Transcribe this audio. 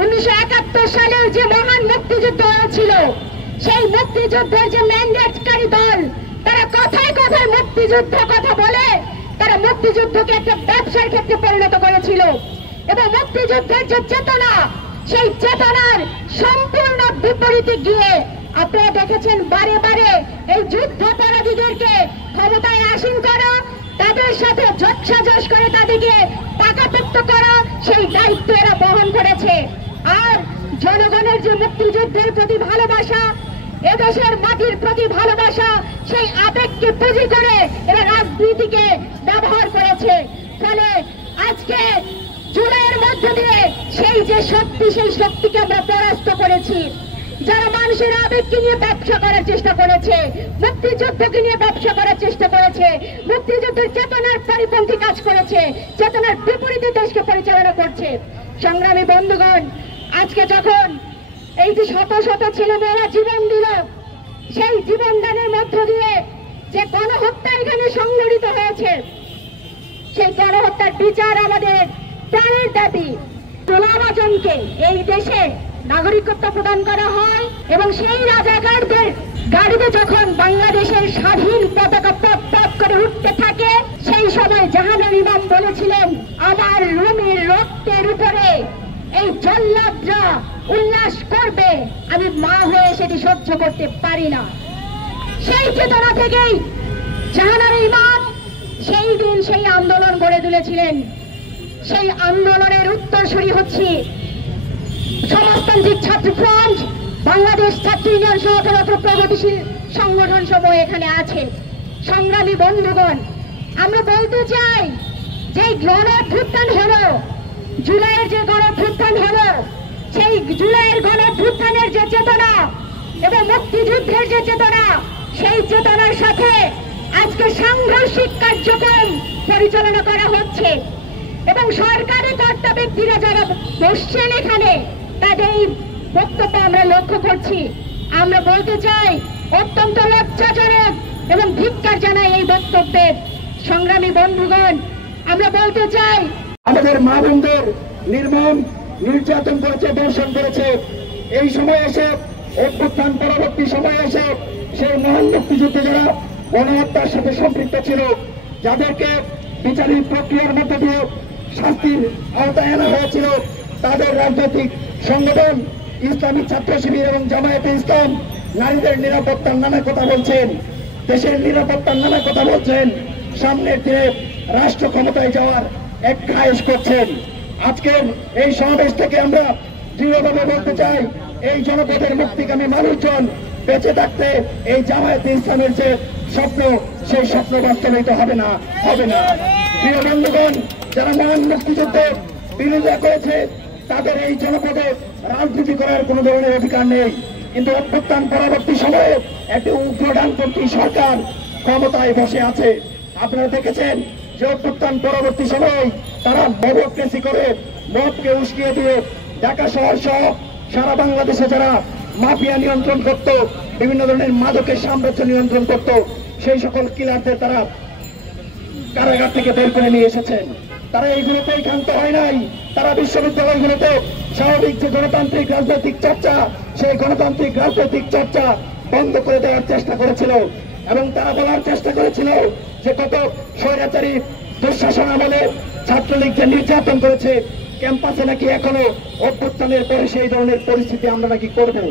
1971 সালের যে মহান মুক্তিযুদ্ধ হয়েছিল, সেই মুক্তিযুদ্ধের যে ম্যান্ডেটকারী দল, তারা কথায় কথায় মুক্তিযুদ্ধ কথা বলে তারা মুক্তিযুদ্ধকে একটা ব্যবসার ক্ষেত্রে পরিণত করেছিল। এবং মুক্তিযুদ্ধের যে চেতনা, সেই চেতনার সম্পূর্ণ বিপরীতে গিয়ে আপনারা দেখেছেন বারে বারে এই যুদ্ধাপরাধীদেরকে ক্ষমতায় আসীন করা, তাদের সাথে যোগসাজশ করে তাদেরকে টাকাপোক্ত করা, সেই দায়িত্ব এরা বহন করেছে। আর জনগণের যে মুক্তিযুদ্ধের প্রতি ভালোবাসা, এদেশের মাটির প্রতি ভালোবাসা, সেই আবেগকে পুঁজি করে এরা রাজনীতিকে ব্যবহার করেছে। ফলে আজকে জুলাইয়ের মধ্য দিয়ে সেই যে শক্তি, সেই শক্তিকে আমরা পরাস্ত করেছি। যারা মানুষের আবেগকে নিয়ে ব্যবসা করার চেষ্টা করেছে, মুক্তিযুদ্ধকে নিয়ে ব্যবসা করার চেষ্টা করেছে, মুক্তিযুদ্ধের চেতনার পরিপন্থী কাজ করেছে, চেতনার বিপরীতে দেশকে পরিচালনা করছে। সংগ্রামী বন্ধুগণ, আজকে যখন এই যে শত শত ছেলেমেয়েরা জীবন দিল, সেই জীবন দানের মধ্য দিয়ে যে গণহত্যা এখানে সংঘটিত হয়েছে, সেই গণহত্যার বিচার আমাদের প্রাণের দাবি। গোলামজনকে এই দেশে নাগরিকত্ব প্রদান করা হয় এবং সেই রাজাকারদের গাড়িতে যখন বাংলাদেশের স্বাধীন পতাকা পপ পপ করে উঠতে থাকে, সেই সময় জাহানার ইমাম বলেছিলেন, আমার রুমের রক্তের উপরে এই জল্লাদরা উল্লাস করবে, আমি মা হয়ে সেটি সহ্য করতে পারি না। সেই চেতনা থেকেই জাহানার ইমাম সেই দিন সেই আন্দোলন গড়ে তুলেছিলেন। সেই আন্দোলনের উত্তরসূরি হচ্ছে সমাজতান্ত্রিক ছাত্র ফ্রন্ট, বাংলাদেশ ছাত্র ইউনিয়ন সহ প্রগতিশীল সংগঠন সমূহ এখানে আছে। সংগ্রামী বন্ধুগণ, আমরা বলতে চাই যে গণঅভ্যুত্থান হলো, জুলাইয়ের যে গণঅভ্যুত্থান হলো, সেই জুলাইয়ের গণঅভ্যুত্থানের যে চেতনা এবং মুক্তিযুদ্ধের যে চেতনা, সেই চেতনার সাথে আজকে সাংঘর্ষিক কার্যক্রম পরিচালনা করা হচ্ছে। এবং সরকারি কর্তা ব্যক্তিরা যারা বসছেন এখানে, তাদের এই বক্তব্য আমরা লক্ষ্য করছি। আমরা বলতে চাই অত্যন্ত লজ্জাজনক এবং ধিক্কার জানাই এই বক্তব্যের। সংগ্রামী বন্ধুগণ, আমরা বলতে চাই আমাদের মা বোনদের নির্মম নির্যাতন করেছে, দর্শন করেছে। এই সময় এসে, অভ্যুত্থান পরবর্তী সময় এসে সেই মহান মুক্তিযুদ্ধে যারা গণহত্যার সাথে সম্পৃক্ত ছিল, যাদেরকে বিচারিক প্রক্রিয়ার মধ্য দিয়ে শাস্তির আওতায় আনা হয়েছিল, তাদের রাজনৈতিক সংগঠন ইসলামী ছাত্র শিবির এবং জামায়াতে ইসলাম নারীদের নিরাপত্তার নানা কথা বলছেন, দেশের নিরাপত্তার নানা কথা বলছেন, সামনের দিনে রাষ্ট্র ক্ষমতায় যাওয়ার এক খায়েশ করছেন। আজকের এই সমাবেশ থেকে আমরা দৃঢ়ভাবে বলতে চাই, এই জনপদের মুক্তিকামী মানুষজন বেঁচে থাকতে এই জামায়াতে ইসলামের যে স্বপ্ন, সেই স্বপ্ন বাস্তবায়িত হবে না, হবে না। প্রিয় বন্ধুগণ, যারা মহান মুক্তিযুদ্ধের বিরোধিতা করেছে, তাদের এই জনপদে রাজনীতি করার কোন ধরনের অধিকার নেই। কিন্তু অভ্যুত্থান পরবর্তী সময়ে একটি উগ্রডানপন্থী সরকার ক্ষমতায় বসে আছে। আপনারা দেখেছেন যে অভ্যুত্থান পরবর্তী সময় তারা মদক্রেসি করে, মদকে উস্কিয়ে দিয়ে ঢাকা শহর সহ সারা বাংলাদেশে যারা মাফিয়া নিয়ন্ত্রণ করত, বিভিন্ন ধরনের মাদকের সাম্রাজ্য নিয়ন্ত্রণ করত, সেই সকল কিলারদের তারা কারাগার থেকে বের করে নিয়ে এসেছেন। তারা এইগুলোতেই ক্ষান্ত হয় নাই, তারা বিশ্ববিদ্যালয়গুলোতে স্বাভাবিক যে গণতান্ত্রিক রাজনৈতিক চর্চা, সেই গণতান্ত্রিক রাজনৈতিক চর্চা বন্ধ করে দেওয়ার চেষ্টা করেছিল। এবং তারা বলার চেষ্টা করেছিল যে কত স্বৈরাচারী দুঃশাসন আমলে ছাত্রলীগ যে নির্যাতন করেছে, ক্যাম্পাসে নাকি এখনো অভ্যুত্থানের পরে সেই ধরনের পরিস্থিতি আমরা নাকি করবো।